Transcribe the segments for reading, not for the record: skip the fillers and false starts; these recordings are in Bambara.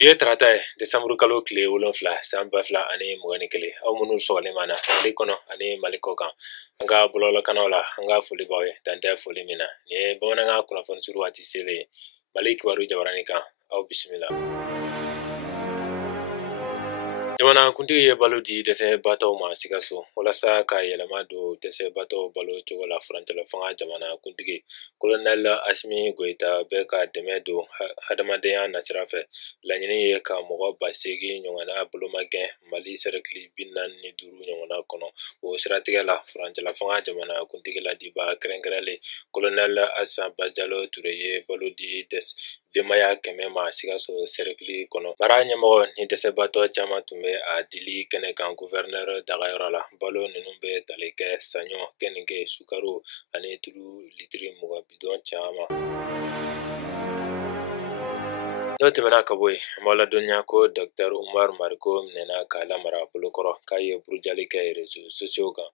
Ye tarata ye Desanburu kalo tile 7 san 2021 aw minnu sɔgɔlen mana Mali kɔnɔ ani Mali kɔkan an ka bɔlɔlɔkannaw la an ka foli b'aw ye dan tɛ foli min na ni ye bamanankan kunnafoni suru waati selen ye Mali kibaru jabarani kan aw bisimila. Jamanakuntigi ye balo di dɛsɛbaatɔw ma Sikaso walasa ka yɛlɛma don dɛsɛbaatɔw balo cogo la furancɛla fanga jamanakuntigi Colonel Asimi Goita bɛ ka dɛmɛ don hadamadenya nasira fɛ. Laɲini ye ka mɔgɔ 8,000 ɲɔgɔnna bolomagɛn Mali cercle 45 ɲɔgɔnna kɔnɔ. O siratigɛ la furancɛla fanga jamanakuntigi ladiba kɛrɛnkɛrɛnlen Colonel Asaba Jalo Ture ye balo di denbaya 100 ma Sikaso cercle kɔnɔ. Mara ɲɛmɔgɔ ni dɛsɛbaatɔ caman tun bɛ a dili kɛnɛ kan gouverneur dagayɔrɔ la. Balo ninnu bɛ tali kɛ saɲɔ, kenike, sukaro ani tulu litiri 20 bidon caman. N'o tɛmɛna ka bɔ yen, an b'aw ladɔnniya ko Dr Umar Mariko minɛna k'a lamara bolokɔrɔ k'a ye burujali kɛ réseaux sociaux kan.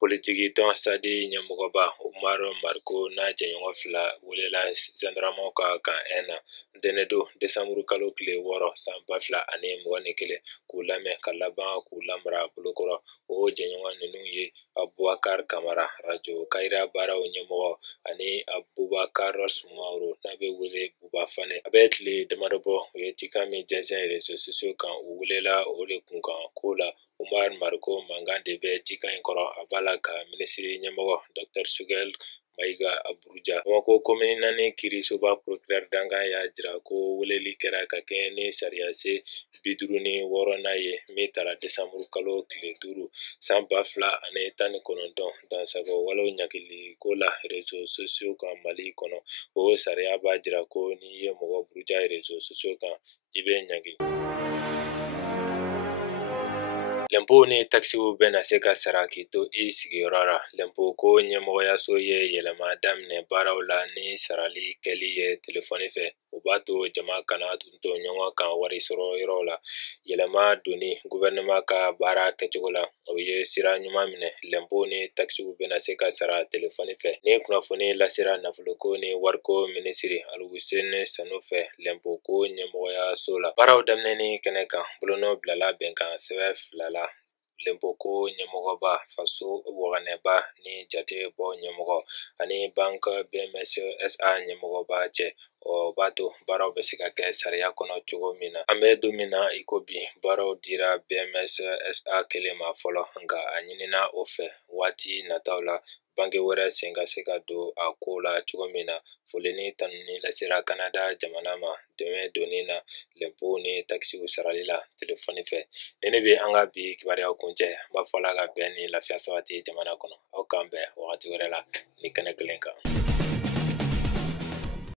Politiki tɔn Sadi ɲɛmɔgɔba Umar Mariko n'a jɛɲɔgɔn 2 welela gendarmew ka kan un na ntɛnɛndon Desanburu kalo tile 6 san 2021 k'u lamɛn ka laban k'u lamara bolokɔrɔ. O jɛɲɔgɔn ninnu ye Abubakar Kamara Radio Kayira baaraw ɲɛmɔgɔ ani Abubakar Sumaworo n'a bɛ wele Buba Fane. A bɛ tile damadɔ bɔ u ye cikan min jɛnsɛn réseaux sociaux kan u welela o de kun kan ko la Umar Mariko mankan de bɛ cikan in kɔrɔ a b'a la ka minisiri ɲɛmɔgɔ Dr Sugel Mayiga Aburuja. Bamakɔ komini 4 kiirisoba procureur dankan y'a jira ko weleli kɛra ka kɛɲɛ ni sariya sen 56nan ye min tara Desanburu kalo tile 5 san 2019 dansago walew ɲagili ko la réseaux sociaux kan Mali kɔnɔ. O sariya b'a jira ko n'i ye mɔgɔ buruja réseaux sociaux kan i bɛ ɲagi. L'impôt ni taxiw bɛna se ka sara k'i to i sigiyɔrɔ la. L'impôt ko ɲɛmɔgɔyaso ye yɛlɛma daminɛ baaraw la ni sarali kɛli ye telefɔni fɛ. O b'a to jama kana tuntɔ ɲɔgɔn kan wari sɔrɔ yɔrɔ la. Yɛlɛma doni gouvernement ka baara kɛcogo la. O ye sira ɲuman minɛ. L'impôt ni taxiw bɛna se ka sara telefɔni fɛ. Ni kunnafoni lasera nafoloko ni wariko minisiri Alhusseine Sano fɛ l'impôt ko ɲɛmɔgɔyaso la. Baaraw daminɛni kɛnɛ kan bolonɔ bilala bɛnkan sɛbɛn 2 la. L'impôt ko ɲɛmɔgɔba faso waganɛba ni jate bɔ ɲɛmɔgɔ ani banque BMS SA ɲɛmɔgɔba cɛ. O b'a to baaraw bɛ se ka kɛ sariya kɔnɔ cogo min na. An bɛ don min na i ko bi baaraw dira BMS SA kelen ma fɔlɔ nka a ɲinina o fɛ waati nataw la banque wɛrɛ sen ka se ka don a ko la cogo min na. Foli ni tanuni lasera Canada jamana ma dɛmɛ donni na l'impôt ni taxiw sarali la telefɔni fɛ. Ni ne bɛ an ka bi kibaruyaw kuncɛ n b'a fɔ Ala ka bɛn ni lafiya sabati jamana kɔnɔ. Aw k'an bɛn wagati wɛrɛ la ni kɛnɛ kelen kan.